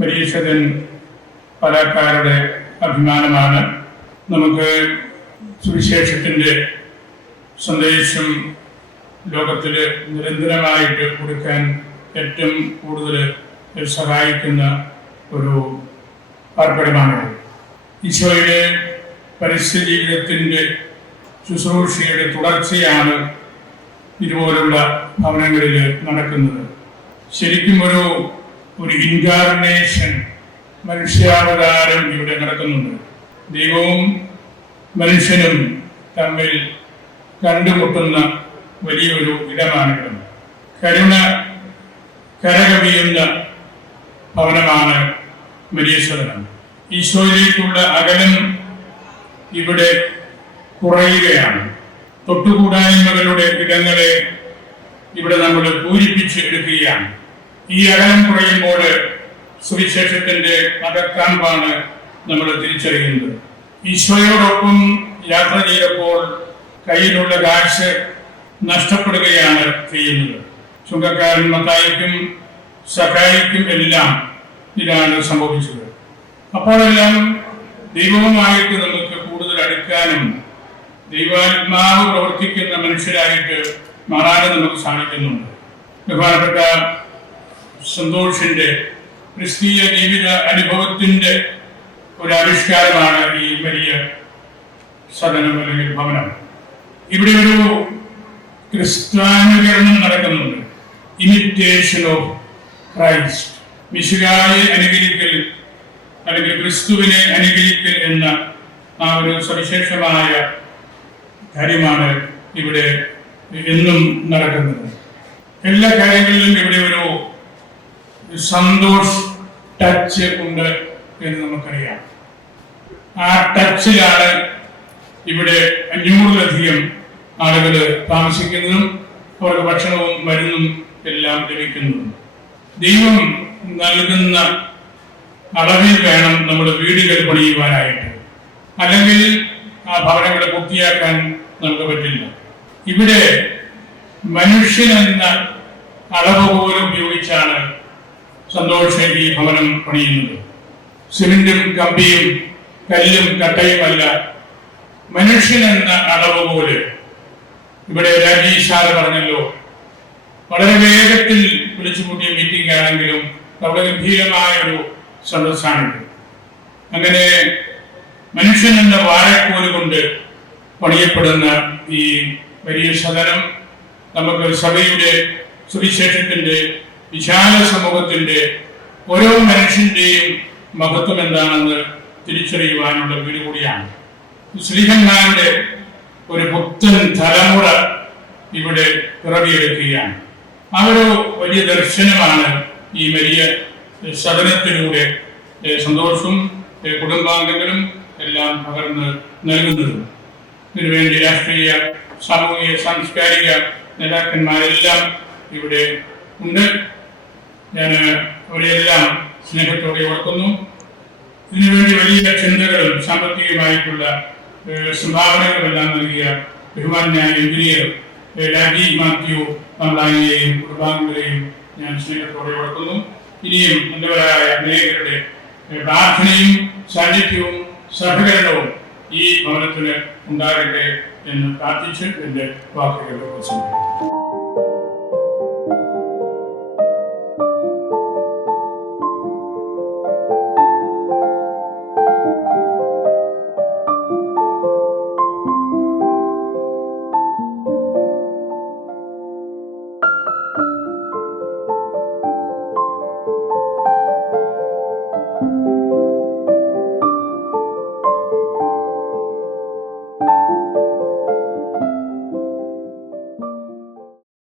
മരീക്ഷകൻ പലക്കാരുടെ അഭിമാനമാണ്. നമുക്ക് സുവിശേഷത്തിൻ്റെ സന്ദേശം ലോകത്തിൽ നിരന്തരമായിട്ട് കൊടുക്കാൻ ഏറ്റവും കൂടുതൽ സഹായിക്കുന്ന ഒരു പാർപ്പിടമാണ്. ഈശോയുടെ പരസ്യ ജീവിതത്തിൻ്റെ ശുശ്രൂഷയുടെ തുടർച്ചയാണ് ഇതുപോലുള്ള ഭവനങ്ങളിൽ നടക്കുന്നത്. ശരിക്കും ഒരു ഇൻകാർണേഷൻ, മനുഷ്യാവതാരം ഇവിടെ നടക്കുന്നുണ്ട്. ദൈവവും മനുഷ്യനും തമ്മിൽ കണ്ടുമുട്ടുന്ന വലിയൊരു ഇടമാണിത്. കരുണ കരകവിയുന്ന ഭവനമാണ് മരിയസദനം. ഈശോയിലേക്കുള്ള അകലം ഇവിടെ കുറയുകയാണ്. തൊട്ടുകൂടായ്മകളുടെ ഇടങ്ങളെ ഇവിടെ നമ്മൾ പൂരിപ്പിച്ച് എടുക്കുകയാണ്. ഈ അകലം കുറയുമ്പോൾ സുവിശേഷത്തിന്റെ അകക്കാമ്പാണ് നമ്മൾ തിരിച്ചറിയുന്നത്. ഈശോയോടൊപ്പം യാത്ര ചെയ്തപ്പോൾ കയ്യിലുള്ള കാശ് നഷ്ടപ്പെടുകയാണ് ചെയ്യുന്നത്. ചുങ്കക്കാരൻ മത്തായിക്കും സഖായിക്കും എല്ലാം ഇതാണ് സംഭവിച്ചത്. അപ്പോഴെല്ലാം ദൈവവുമായിട്ട് നമുക്ക് കൂടുതൽ അടുക്കാനും ദൈവാത്മാവ് പ്രവർത്തിക്കുന്ന മനുഷ്യരായിട്ട് മാറാനും നമുക്ക് സാധിക്കുന്നുണ്ട്. ബഹുമാനപ്പെട്ട സന്തോഷിന്റെ ക്രിസ്തീയ ജീവിത അനുഭവത്തിന്റെ ഒരു ആവിഷ്കാരമാണ് ഈ വലിയ സദനം അല്ലെങ്കിൽ ഭവനം. ഇവിടെ ഒരു ക്രിസ്ത്യാനുകരണം നടക്കുന്നുണ്ട്. ഇമിറ്റേഷൻ ഓഫ് ക്രൈസ്റ്റ്, മിശിഹായെ അനുകരിക്കൽ അല്ലെങ്കിൽ ക്രിസ്തുവിനെ അനുകരിക്കൽ എന്ന ആ ഒരു സവിശേഷമായ കാര്യമാണ് ഇവിടെ എന്നും നടക്കുന്നത്. എല്ലാ കാര്യങ്ങളിലും ഇവിടെ ഒരു സന്തോഷ് ടച്ച് ഉണ്ട് എന്ന് നമുക്കറിയാം. ആ ടച്ചിലാണ് ഇവിടെ 500-ലധികം ആളുകൾ താമസിക്കുന്നതും അവർക്ക് ഭക്ഷണവും മരുന്നും എല്ലാം ലഭിക്കുന്നതും. ദൈവം നൽകുന്ന അളവിൽ വേണം നമ്മൾ വീടുകൾ പണിയുവാനായിട്ട്, അല്ലെങ്കിൽ ആ ഭവനങ്ങളെ പൂർത്തിയാക്കാൻ നമുക്ക് പറ്റില്ല. ഇവിടെ മനുഷ്യനെന്ന അളവ് പോലും ഉപയോഗിച്ചാണ് സന്തോഷം ഈ ഭവനം പണിയുന്നത്. സിമെന്റും കമ്പിയും കല്ലും കട്ടയുമല്ല, മനുഷ്യനെന്ന അളവ് പോലെ. ഇവിടെ രാജീഷ് സാറ് പറഞ്ഞല്ലോ, വളരെ വേഗത്തിൽ വിളിച്ചുകൂട്ടിയ മീറ്റിംഗ് ആണെങ്കിലും വളരെ ഗംഭീരമായ ഒരു സദസ്സാണിത്. അങ്ങനെ മനുഷ്യൻ എന്ന വാഴക്കോല് കൊണ്ട് പണിയപ്പെടുന്ന ഈ വലിയ സദനം നമുക്ക് സഭയുടെ സുവിശേഷത്തിന്റെ വിശാല സമൂഹത്തിന്റെ ഓരോ മനുഷ്യന്റെയും മഹത്വം എന്താണെന്ന് തിരിച്ചറിയുവാനുള്ള വീട് കൂടിയാണ്. ശ്രീഹന്മാരുടെ ഒരു പുത്തൻ തലമുറ ഇവിടെ പിറവിയെടുക്കുകയാണ്. ആ ഒരു വലിയ ദർശനമാണ് ഈ വലിയ സദനത്തിലൂടെ സന്തോഷവും കുടുംബാംഗങ്ങളും എല്ലാം പകർന്ന് നൽകുന്നത്. ഇതിനുവേണ്ടി രാഷ്ട്രീയ, സാമൂഹിക, സാംസ്കാരിക നേതാക്കന്മാരെല്ലാം ഇവിടെ ഉണ്ട്. ഞാൻ അവരെല്ലാം സ്നേഹത്തോടെ ഓർക്കുന്നു. ഇതിനുവേണ്ടി വലിയ ചിന്തകളും സാമ്പത്തികമായിട്ടുള്ള സംഭാവനകളെല്ലാം നൽകിയ ബഹുമാന്യായ എഞ്ചിനീയർ രാജി മാത്യു നമ്മളായെയും കുടുംബാംഗങ്ങളെയും ഞാൻ സ്നേഹത്തോടെ ഓർക്കുന്നു. ഇനിയും നല്ലവരായ അനേകരുടെ പ്രാർത്ഥനയും സാന്നിധ്യവും സഹകരണവും ഈ ഭവനത്തിന് ഉണ്ടാകട്ടെ എന്ന് പ്രാർത്ഥിച്ച് എന്റെ വാക്കുകൾ ഉപസംഹരിക്കുന്നു.